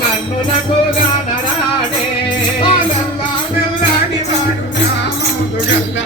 కన్నులకు గానరాడే వాళ్ళ వెళ్ళాడి వాడు నా ముందు గల్లా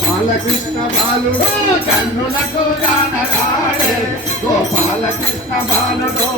గోపాలకృష్ణ బాలుడు కన్నులకు దానరాడే గోపాలకృష్ణ బాలుడు.